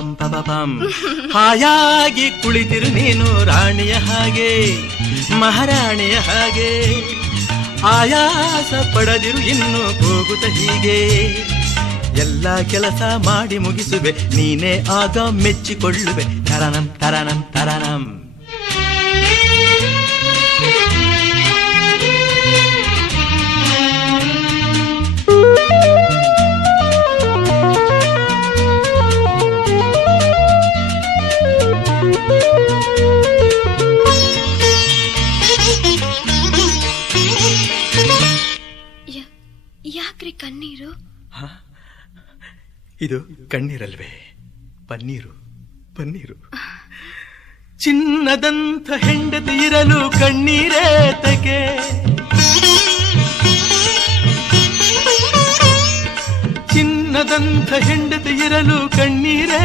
ಪಪಪಂ ಪಪಪಂ. ಹಾಯಾಗಿ ಕುಳಿತಿರು ನೀನು ರಾಣಿಯ ಹಾಗೆ, ಮಹಾರಾಣಿಯ ಹಾಗೆ. ಆಯಾಸ ಪಡದಿರು ಇನ್ನು ಹೋಗುತ್ತ ಹೀಗೆ. ಎಲ್ಲ ಕೆಲಸ ಮಾಡಿ ಮುಗಿಸುವೆ, ನೀನೇ ಆಗ ಮೆಚ್ಚಿಕೊಳ್ಳುವೆ. ತರನಂ ತರನಂ ತರನಂ. ಯಾಕ್ರಿ ಕಣ್ಣೀರು? ಇದು ಕಣ್ಣೀರಲ್ವೇ, ಪನ್ನೀರು ಪನ್ನೀರು. ಚಿನ್ನದಂಥ ಹೆಂಡತಿ ಇರಲು ಕಣ್ಣೀರೇ ತಗೆ. ಚಿನ್ನದಂಥ ಹೆಂಡತಿ ಇರಲು ಕಣ್ಣೀರೇ